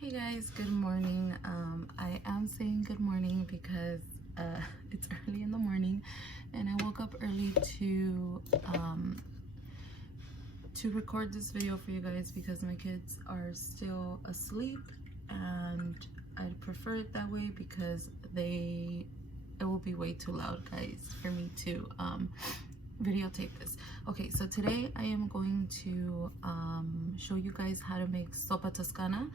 Hey guys, good morning. I am saying good morning because it's early in the morning and I woke up early to record this video for you guys because my kids are still asleep, and I'd prefer it that way because it will be way too loud, guys, for me to videotape this. Okay, so today I am going to show you guys how to make Zuppa Toscana.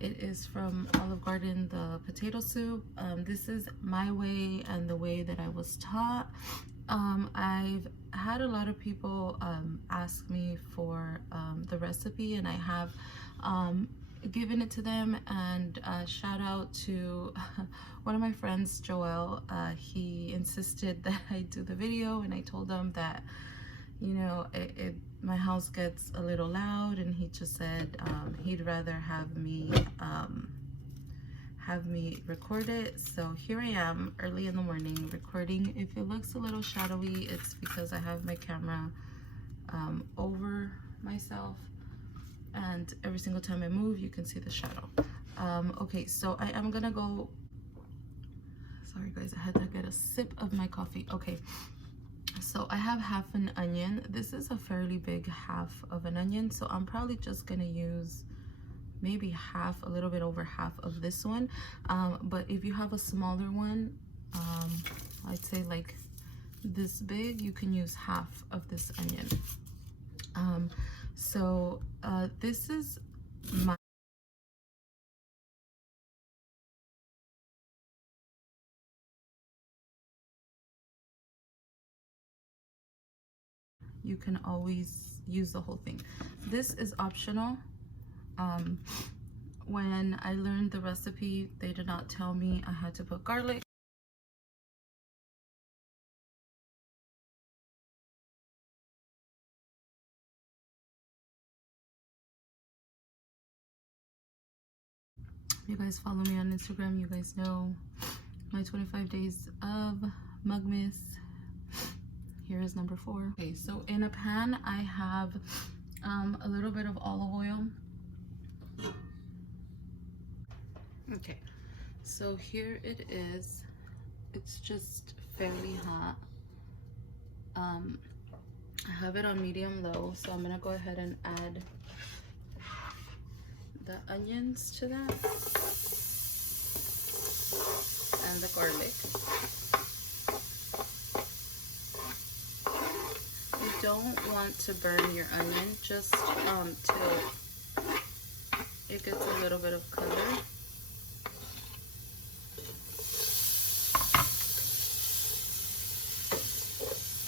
It is from Olive Garden, the potato soup. This is my way and the way that I was taught. I've had a lot of people ask me for the recipe, and I have given it to them. And shout out to one of my friends, Joel. He insisted that I do the video, and I told him that, you know, my house gets a little loud, and he just said he'd rather have me record it. So here I am early in the morning recording. If it looks a little shadowy, it's because I have my camera over myself, and every single time I move you can see the shadow. Okay, so I am gonna go. Sorry guys, I had to get a sip of my coffee. Okay, so I have half an onion. This is a fairly big half of an onion, so I'm probably just gonna use maybe half, a little bit over half of this one. But if you have a smaller one, I'd say like this big, you can use half of this onion. This is my you can always use the whole thing. This is optional. When I learned the recipe, they did not tell me I had to put garlic. You guys follow me on Instagram, you guys know my 25 days of Mugmas. Here is number 4. Okay, so in a pan I have a little bit of olive oil. Okay, so here it is. It's just fairly hot. I have it on medium low, so I'm gonna go ahead and add the onions to that and the garlic. You don't want to burn your onion, just till it gets a little bit of color.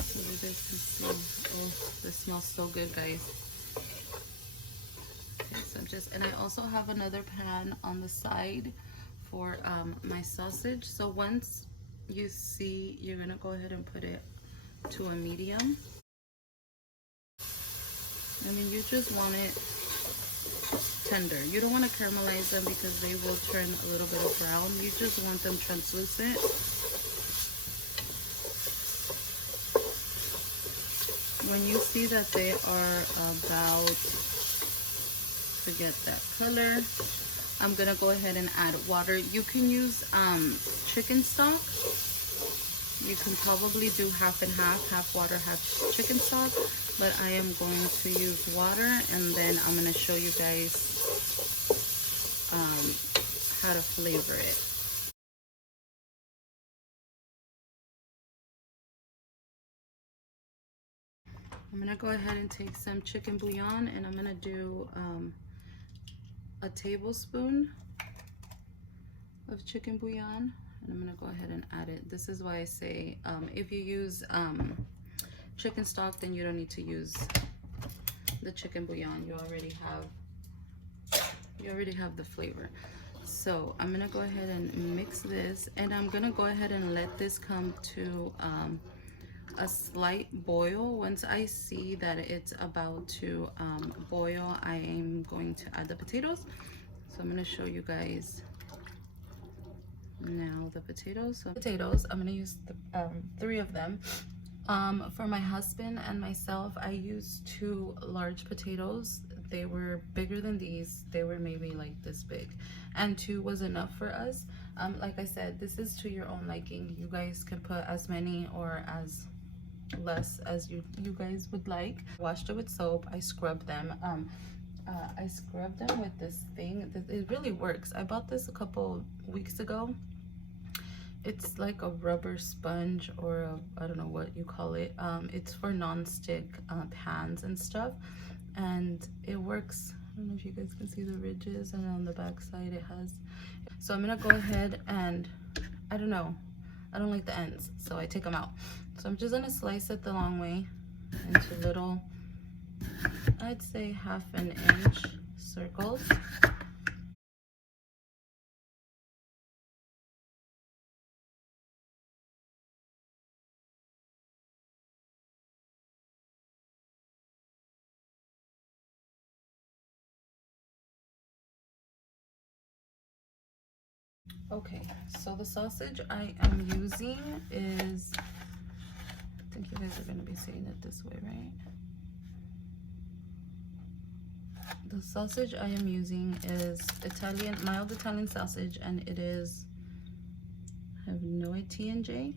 So you guys can see, oh, this smells so good, guys. Okay, so and I also have another pan on the side for my sausage. So once you see, you're gonna go ahead and put it to a medium. I mean, you just want it tender. You don't want to caramelize them because they will turn a little bit of brown. You just want them translucent. When you see that they are about to get that color, I'm gonna go ahead and add water. You can use chicken stock. You can probably do half and half water, half chicken stock, but I am going to use water, and then I'm gonna show you guys how to flavor it. I'm gonna go ahead and take some chicken bouillon, and I'm gonna do a tablespoon of chicken bouillon, and I'm gonna go ahead and add it. This is why I say if you use chicken stock, then you don't need to use the chicken bouillon. You already have the flavor. So I'm gonna go ahead and mix this, and I'm gonna go ahead and let this come to a slight boil. Once I see that it's about to boil, I am going to add the potatoes. So I'm going to show you guys now the potatoes. So potatoes, I'm going to use 3 of them. For my husband and myself, I use 2 large potatoes. They were bigger than these. They were maybe like this big, and 2 was enough for us. Like I said, this is to your own liking. You guys can put as many or as less as you guys would like. Washed it with soap. I scrubbed them. I scrubbed them with this thing. It really works. I bought this a couple weeks ago. It's like a rubber sponge, or I don't know what you call it. It's for non-stick pans and stuff, and it works. I don't know if you guys can see the ridges, and on the back side it has. So I'm gonna go ahead and, I don't know, I don't like the ends, so I take them out. So I'm just gonna slice it the long way into little, I'd say 1/2 inch circles. Okay, so the sausage I am using is, I think you guys are gonna be seeing it this way, right? The sausage I am using is Italian, mild Italian sausage, and it is, I have no T&J.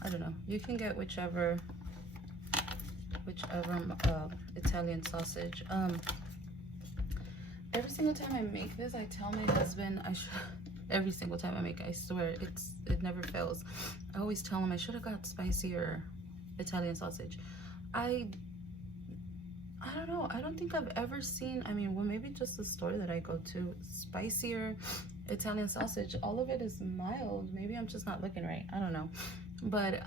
I don't know. You can get whichever Italian sausage. Every single time I make this, I tell my husband I should. Every single time I make it, I swear it never fails. I always tell him I should have got spicier Italian sausage. I don't know. I don't think I've ever seen, I mean, well, maybe just the store that I go to, spicier Italian sausage. All of it is mild. Maybe I'm just not looking right. I don't know. But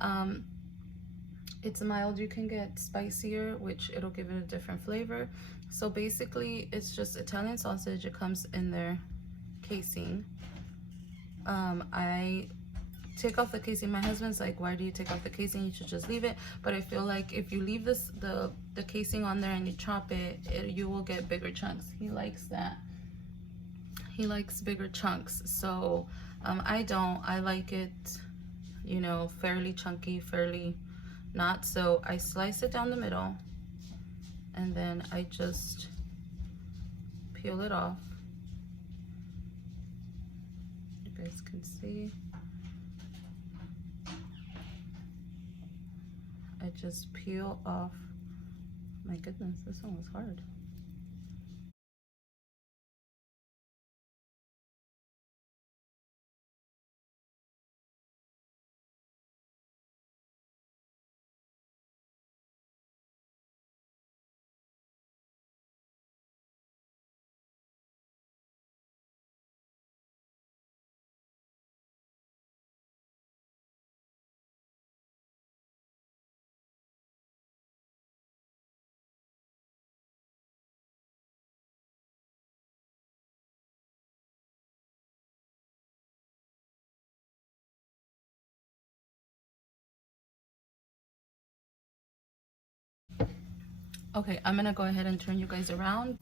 it's mild. You can get spicier, which it'll give it a different flavor. So basically, it's just Italian sausage. It comes in their casing. I take off the casing. My husband's like, why do you take off the casing? You should just leave it. But I feel like if you leave the casing on there and you chop it, you will get bigger chunks. He likes that. He likes bigger chunks. So I don't. I like it, you know, fairly chunky, fairly not. So I slice it down the middle, and then I just peel it off. You guys can see. I just peel off. My goodness, this one was hard. Okay, I'm gonna go ahead and turn you guys around.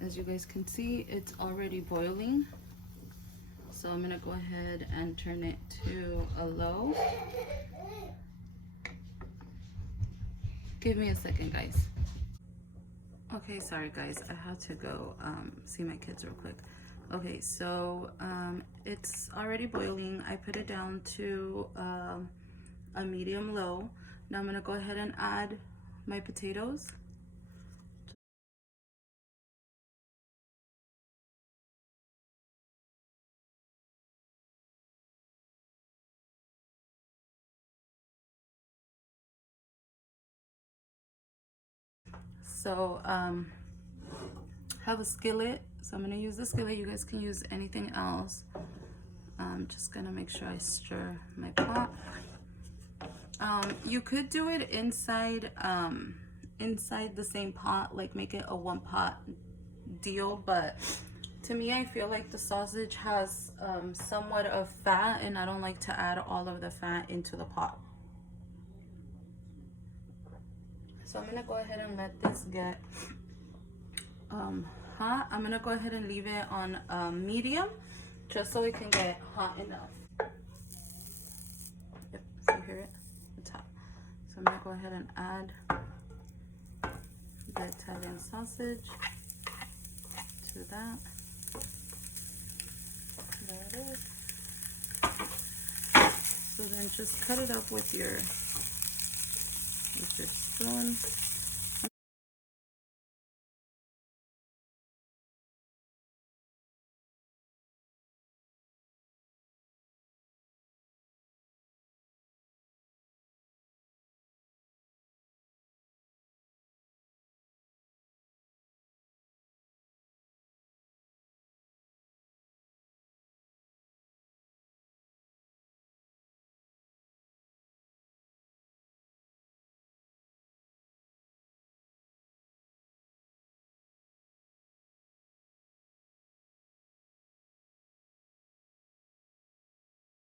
As you guys can see, it's already boiling. So I'm gonna go ahead and turn it to a low. Give me a second, guys. Okay, sorry guys, I had to go see my kids real quick. Okay, so it's already boiling. I put it down to a medium low. Now I'm gonna go ahead and add my potatoes. So have a skillet, so I'm gonna use the skillet. You guys can use anything else. I'm just gonna make sure I stir my pot. You could do it inside inside the same pot, like make it a one pot deal, but to me I feel like the sausage has somewhat of fat, and I don't like to add all of the fat into the pot. So I'm gonna go ahead and let this get hot. I'm gonna go ahead and leave it on medium, just so it can get hot enough. Yep, so hear it? It's hot. So I'm gonna go ahead and add the Italian sausage to that. There it is. So then just cut it up with your spoon.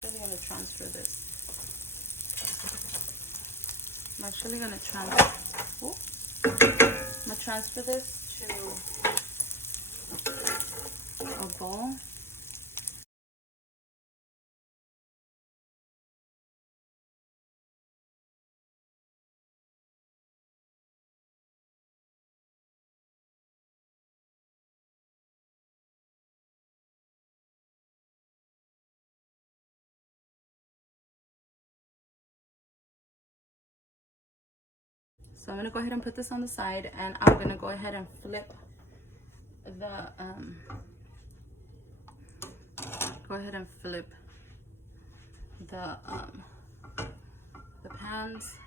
I'm actually going to transfer this. I'm actually going to transfer this to a bowl. So I'm going to go ahead and put this on the side, and I'm going to go ahead and flip the the pans.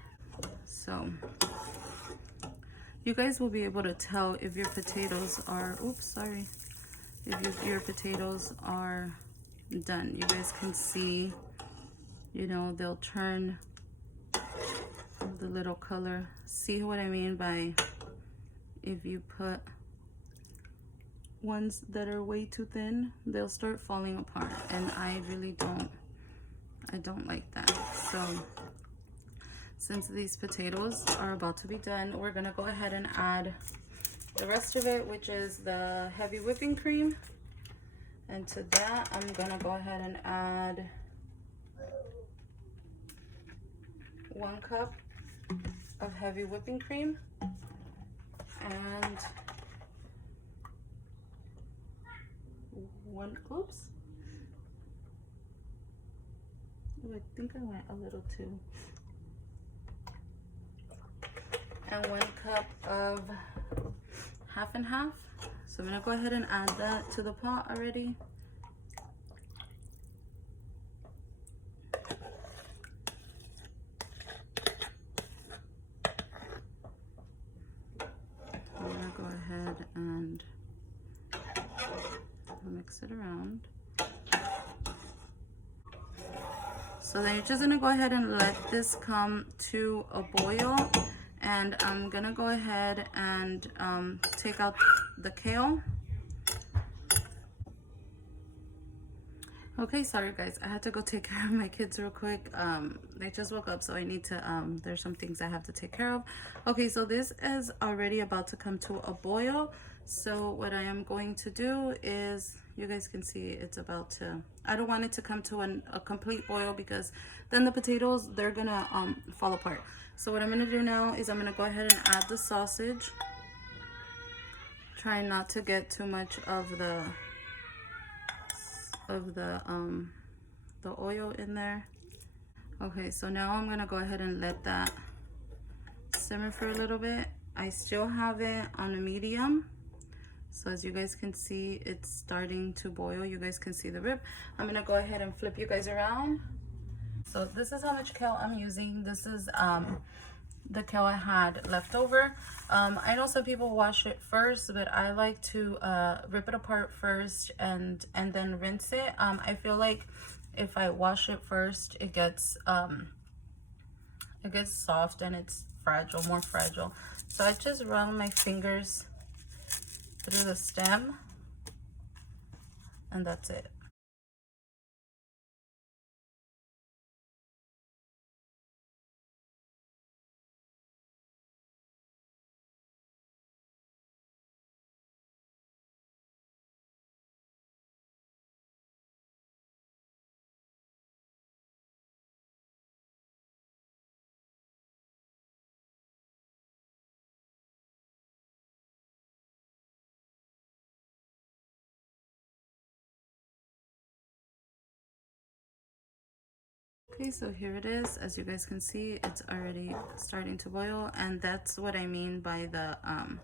So you guys will be able to tell if your potatoes are, if your potatoes are done. You guys can see, you know, they'll turn the little color. See what I mean by if you put ones that are way too thin, they'll start falling apart, and I really don't like that. So since these potatoes are about to be done, we're gonna go ahead and add the rest of it, which is the heavy whipping cream. And to that, I'm gonna go ahead and add 1 cup of heavy whipping cream and I think I went a little too. And 1 cup of half and half. So I'm gonna go ahead and add that to the pot already. I'm gonna go ahead and mix it around. So then you're just gonna go ahead and let this come to a boil, and I'm gonna go ahead and take out the kale. Okay, sorry guys, I had to go take care of my kids real quick. They just woke up, so I need to, there's some things I have to take care of. Okay, so this is already about to come to a boil. So what I am going to do is, you guys can see it's about to, I don't want it to come to a complete boil, because then the potatoes, they're gonna fall apart. So what I'm gonna do now is I'm gonna go ahead and add the sausage. Try not to get too much of the oil in there. Okay, so now I'm gonna go ahead and let that simmer for a little bit. I still have it on a medium, so as you guys can see, it's starting to boil. You guys can see the rib. I'm gonna go ahead and flip you guys around. So this is how much kale I'm using. This is the kale I had left over. I know some people wash it first, but I like to rip it apart first and then rinse it. I feel like if I wash it first, it gets soft and it's fragile, more fragile. So I just run my fingers through the stem, and that's it. Okay, so here it is. As you guys can see, it's already starting to boil, and that's what I mean by the I'm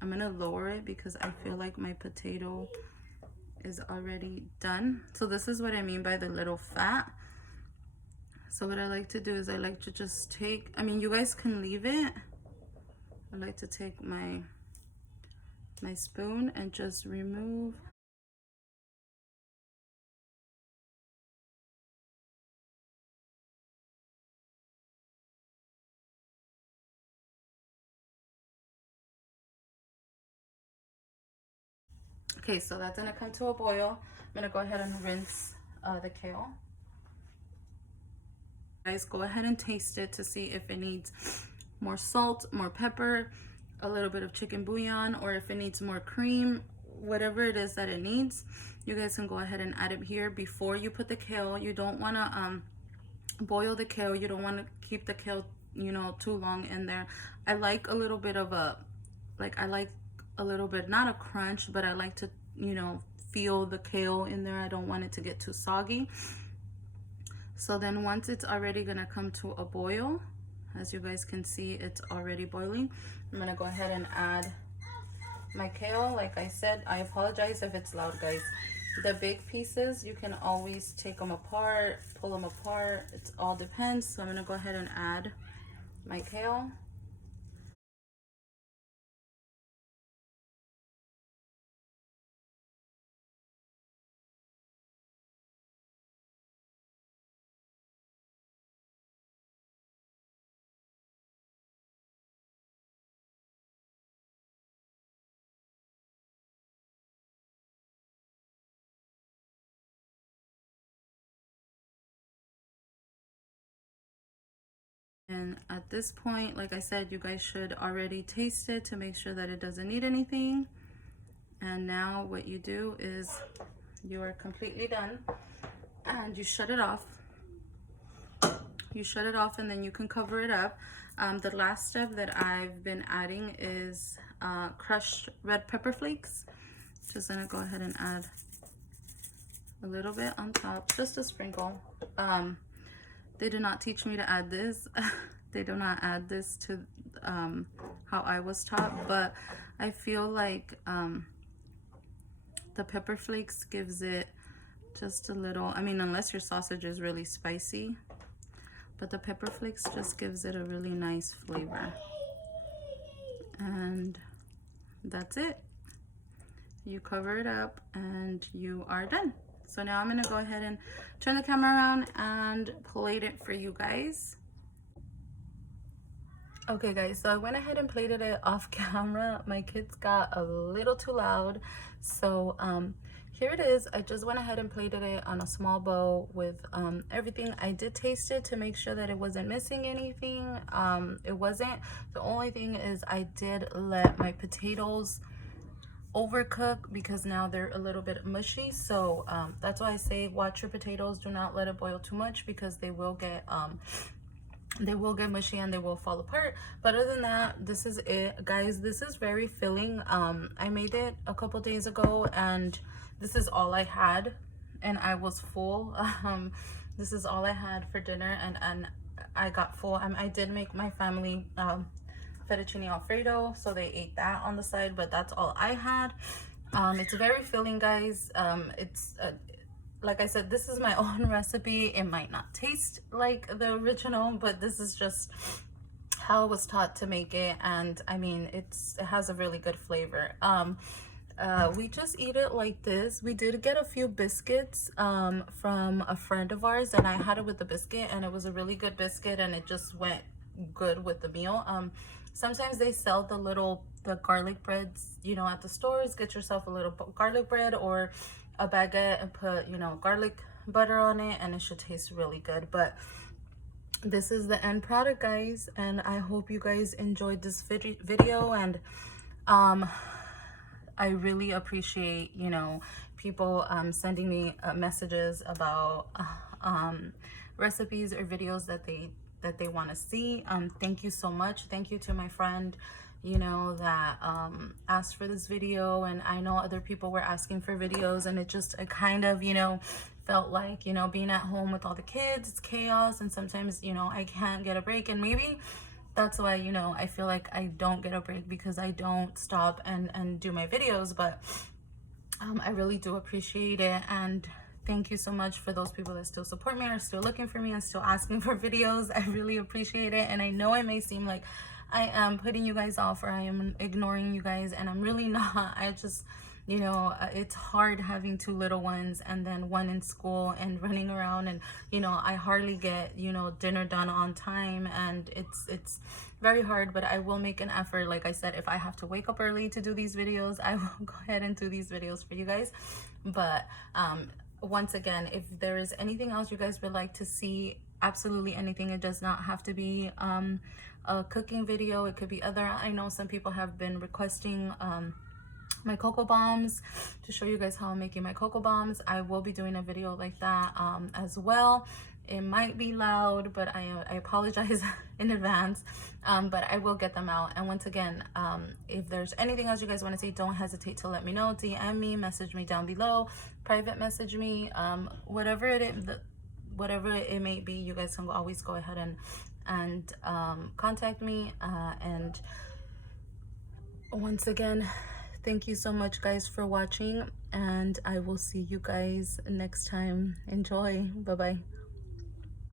gonna lower it because I feel like my potato is already done. So this is what I mean by the little fat. So what I like to do is I like to just take, I mean, you guys can leave it. I like to take my spoon and just remove. Okay, so that's gonna come to a boil. I'm gonna go ahead and rinse the kale. Guys, go ahead and taste it to see if it needs more salt, more pepper, a little bit of chicken bouillon, or if it needs more cream. Whatever it is that it needs, you guys can go ahead and add it here before you put the kale. You don't want to boil the kale. You don't want to keep the kale, you know, too long in there. I like a little bit of a, like, I like a little bit, not a crunch, but I like to, you know, feel the kale in there. I don't want it to get too soggy. So then once it's already gonna come to a boil, as you guys can see, it's already boiling. I'm gonna go ahead and add my kale. Like I said, I apologize if it's loud, guys. The big pieces, you can always take them apart, pull them apart. It all depends. So I'm gonna go ahead and add my kale. And at this point, like I said, you guys should already taste it to make sure that it doesn't need anything. And now what you do is you are completely done and you shut it off. You shut it off and then you can cover it up. The last step that I've been adding is crushed red pepper flakes. Just gonna go ahead and add a little bit on top, just a sprinkle. They did not teach me to add this. They do not add this to how I was taught, but I feel like the pepper flakes gives it just a little, I mean, unless your sausage is really spicy, but the pepper flakes just gives it a really nice flavor. And that's it. You cover it up and you are done. So now I'm gonna go ahead and turn the camera around and plate it for you guys. Okay guys, so I went ahead and plated it off camera. My kids got a little too loud. So here it is. I just went ahead and plated it on a small bowl with everything. I did taste it to make sure that it wasn't missing anything. It wasn't. The only thing is I did let my potatoes overcook because now they're a little bit mushy. So that's why I say watch your potatoes. Do not let it boil too much because they will get mushy and they will fall apart. But other than that, this is it, guys. This is very filling. I made it a couple days ago and this is all I had and I was full. This is all I had for dinner and I got full. I did make my family fettuccine alfredo, so they ate that on the side, but that's all I had. It's very filling, guys. It's like I said, this is my own recipe. It might not taste like the original, but this is just how I was taught to make it, and I mean it has a really good flavor. We just eat it like this. We did get a few biscuits from a friend of ours, and I had it with the biscuit, and it was a really good biscuit, and it just went good with the meal. Sometimes they sell the garlic breads, you know, at the stores. Get yourself a little garlic bread or a baguette and put, you know, garlic butter on it, and it should taste really good. But this is the end product, guys, and I hope you guys enjoyed this video. And I really appreciate, you know, people sending me messages about recipes or videos that they want to see. Thank you so much. Thank you to my friend, you know, that asked for this video, and I know other people were asking for videos, and it kind of, you know, felt like, you know, being at home with all the kids, it's chaos, and sometimes, you know, I can't get a break. And maybe that's why, you know, I feel like I don't get a break, because I don't stop and do my videos. But I really do appreciate it, and thank you so much for those people that still support me, are still looking for me, and still asking for videos. I really appreciate it. And I know it may seem like I am putting you guys off, or I am ignoring you guys, and I'm really not. I just, you know, it's hard having 2 little ones, and then 1 in school and running around, and, you know, I hardly get, you know, dinner done on time, and it's very hard. But I will make an effort. Like I said, if I have to wake up early to do these videos, I will go ahead and do these videos for you guys. But once again, if there is anything else you guys would like to see, absolutely anything, it does not have to be a cooking video. It could be other. I know some people have been requesting my cocoa bombs, to show you guys how I'm making my cocoa bombs. I will be doing a video like that as well. It might be loud, but I apologize in advance, but I will get them out. And once again, if there's anything else you guys want to see, don't hesitate to let me know. DM me, message me down below, private message me, whatever it may be. You guys can always go ahead and contact me. And once again, thank you so much, guys, for watching, and I will see you guys next time. Enjoy. Bye bye.